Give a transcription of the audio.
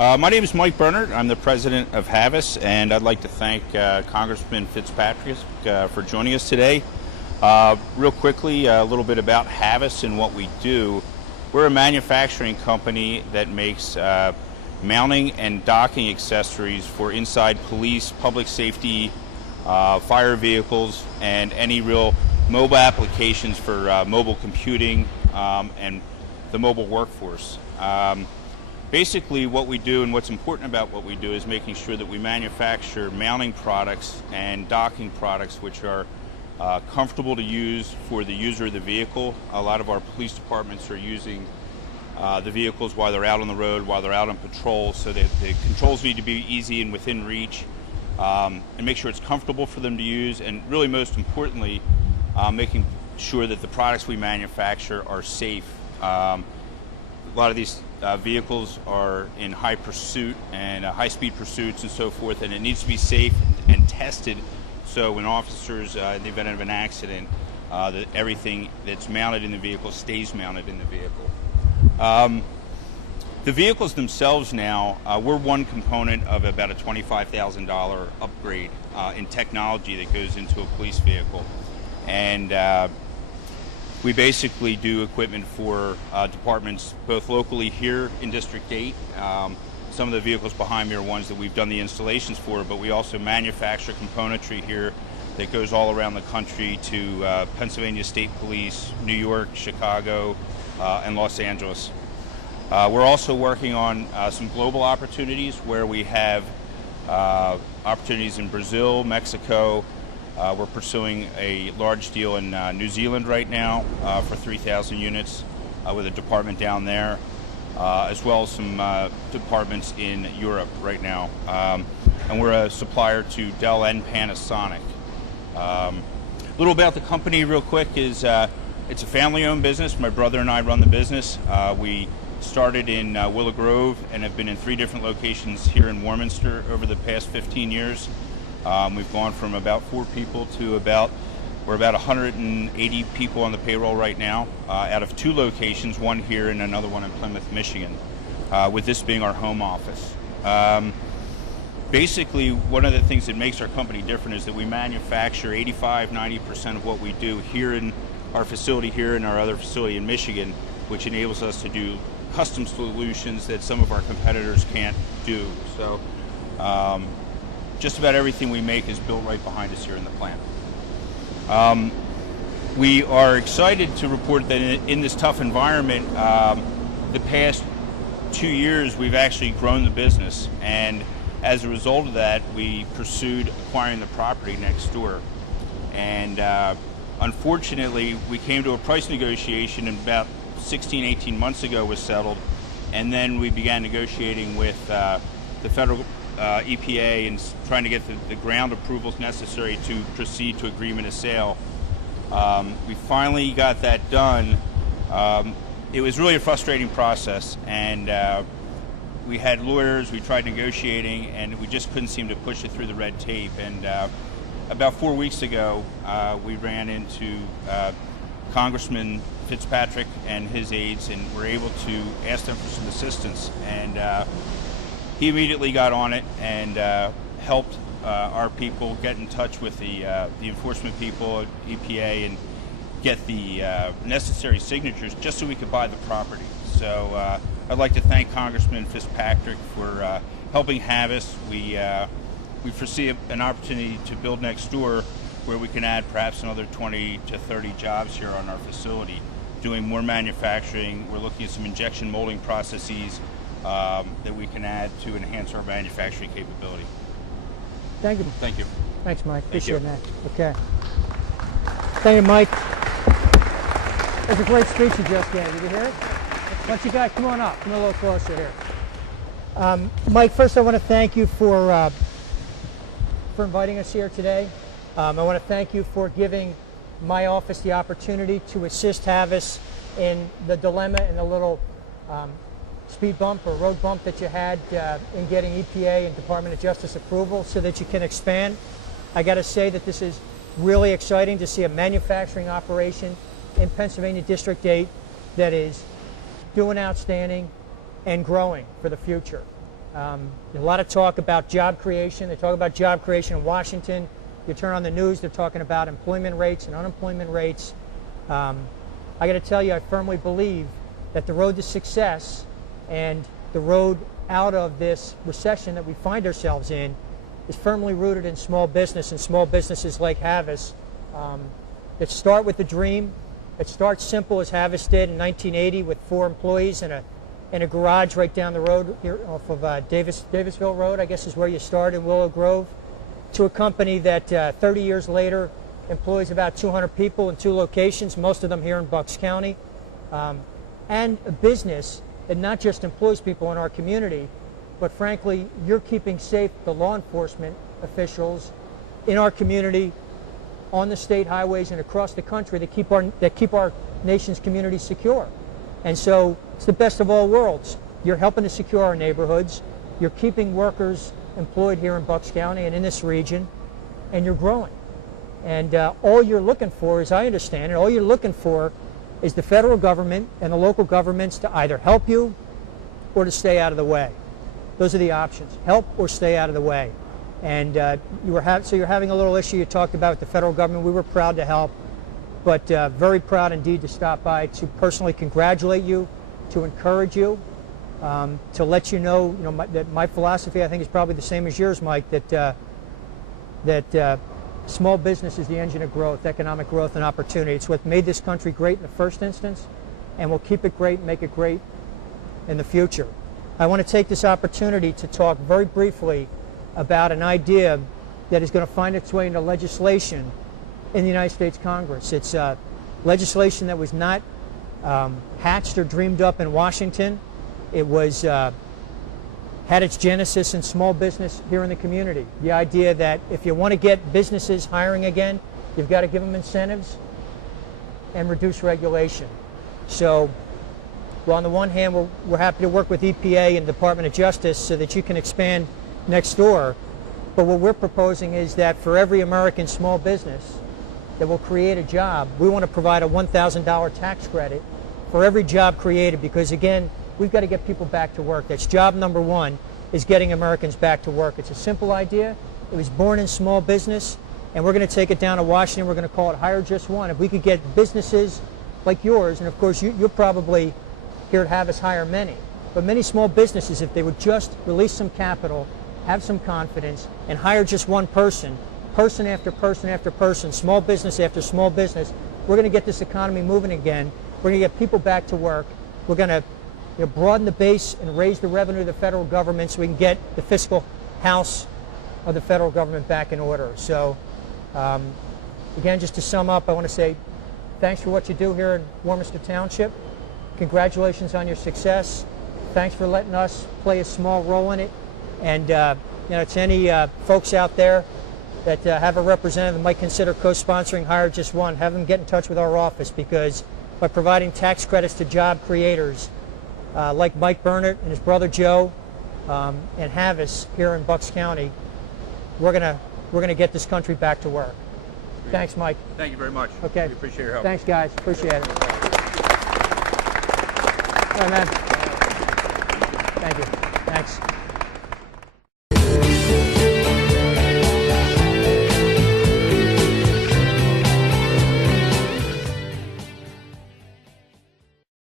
My name is Mike Bernard. I'm the president of Havis, and I'd like to thank Congressman Fitzpatrick for joining us today. Real quickly, a little bit about Havis and what we do. We're a manufacturing company that makes mounting and docking accessories for inside police, public safety, fire vehicles, and any real mobile applications for mobile computing and the mobile workforce. Basically what we do and what's important about what we do is making sure that we manufacture mounting products and docking products which are comfortable to use for the user of the vehicle. A lot of our police departments are using the vehicles while they're out on the road, while they're out on patrol, so that the controls need to be easy and within reach, and make sure it's comfortable for them to use, and really most importantly, making sure that the products we manufacture are safe. A lot of these vehicles are in high pursuit and high-speed pursuits and so forth, and it needs to be safe and tested so when officers, in the event of an accident, that everything that's mounted in the vehicle stays mounted in the vehicle. The vehicles themselves now, we're one component of about a $25,000 upgrade in technology that goes into a police vehicle. And we basically do equipment for departments both locally here in District 8. Some of the vehicles behind me are ones that we've done the installations for, but we also manufacture componentry here that goes all around the country to Pennsylvania State Police, New York, Chicago, and Los Angeles. We're also working on some global opportunities where we have opportunities in Brazil, Mexico. We're pursuing a large deal in New Zealand right now for 3,000 units with a department down there, as well as some departments in Europe right now. And we're a supplier to Dell and Panasonic. A little about the company real quick is it's a family-owned business. My brother and I run the business. We started in Willow Grove and have been in 3 different locations here in Warminster over the past 15 years. We've gone from about 4 people to we're about 180 people on the payroll right now, out of 2 locations, one here and another one in Plymouth, Michigan, with this being our home office. Basically, one of the things that makes our company different is that we manufacture 85–90% of what we do here in our facility here and our other facility in Michigan, which enables us to do custom solutions that some of our competitors can't do. So just about everything we make is built right behind us here in the plant. We are excited to report that in this tough environment, the past 2 years we've actually grown the business, and as a result of that we pursued acquiring the property next door. And unfortunately we came to a price negotiation and about 16–18 months ago was settled, and then we began negotiating with the federal EPA and trying to get the ground approvals necessary to proceed to agreement of sale. We finally got that done. It was really a frustrating process, and we had lawyers, we tried negotiating, and we just couldn't seem to push it through the red tape. And about 4 weeks ago, we ran into Congressman Fitzpatrick and his aides, and were able to ask them for some assistance. And he immediately got on it and helped our people get in touch with the enforcement people at EPA and get the necessary signatures just so we could buy the property. So I'd like to thank Congressman Fitzpatrick for helping Havis. We foresee an opportunity to build next door where we can add perhaps another 20 to 30 jobs here on our facility, doing more manufacturing. We're looking at some injection molding processes that we can add to enhance our manufacturing capability. Thank you. Thank you. Thanks, Mike. Appreciate that. Okay. Thank you, Mike. That's a great speech you just gave. Did you hear it? Why don't you guys come on up? Come a little closer here. Mike, first I want to thank you for inviting us here today. I want to thank you for giving my office the opportunity to assist Havis in the dilemma and the little speed bump or road bump that you had in getting EPA and Department of Justice approval so that you can expand. I got to say that this is really exciting to see a manufacturing operation in Pennsylvania District 8 that is doing outstanding and growing for the future. A lot of talk about job creation. They talk about job creation in Washington. You turn on the news, they're talking about employment rates and unemployment rates. I got to tell you, I firmly believe that the road to success and the road out of this recession that we find ourselves in is firmly rooted in small business and small businesses like Havis that start with the dream. It starts simple, as Havis did in 1980 with 4 employees in a garage right down the road here off of Davisville Road, I guess is where you start in Willow Grove, to a company that 30 years later employs about 200 people in 2 locations, most of them here in Bucks County, and a business that not just employs people in our community, but frankly, you're keeping safe the law enforcement officials in our community, on the state highways and across the country that keep our nation's communities secure. And so it's the best of all worlds. You're helping to secure our neighborhoods, you're keeping workers employed here in Bucks County and in this region, and you're growing. And all you're looking for, as I understand it, all you're looking for is the federal government and the local governments to either help you or to stay out of the way. Those are the options, help or stay out of the way. And so you're having a little issue you talked about with the federal government. We were proud to help, but very proud indeed to stop by to personally congratulate you, to encourage you, to let you know, that my philosophy, I think, is probably the same as yours, Mike, that small business is the engine of growth, economic growth and opportunity. It's what made this country great in the first instance, and will keep it great and make it great in the future. I want to take this opportunity to talk very briefly about an idea that is going to find its way into legislation in the United States Congress. It's legislation that was not hatched or dreamed up in Washington. It was had its genesis in small business here in the community. The idea that if you want to get businesses hiring again, you've got to give them incentives and reduce regulation. So, well, on the one hand, we're happy to work with EPA and Department of Justice so that you can expand next door. But what we're proposing is that for every American small business that will create a job, we want to provide a $1,000 tax credit for every job created, because again, we've got to get people back to work. That's job number one, is getting Americans back to work. It's a simple idea. It was born in small business, and we're going to take it down to Washington. We're going to call it Hire Just One. If we could get businesses like yours, and of course you'll probably here at Havis hire many, but many small businesses, if they would just release some capital, have some confidence, and hire just one person, person after person after person, small business after small business, we're going to get this economy moving again. We're going to get people back to work. We're going to broaden the base and raise the revenue of the federal government so we can get the fiscal house of the federal government back in order. So, again, just to sum up, I want to say thanks for what you do here in Warminster Township. Congratulations on your success. Thanks for letting us play a small role in it. And to any folks out there that have a representative that might consider co-sponsoring Hire Just One, have them get in touch with our office, because by providing tax credits to job creators like Mike Burnett and his brother Joe and Havis here in Bucks County, we're gonna get this country back to work. Great. Thanks, Mike. Thank you very much. Okay. We appreciate your help. Thanks, guys. Appreciate it. All right, man. Thank you. Thanks.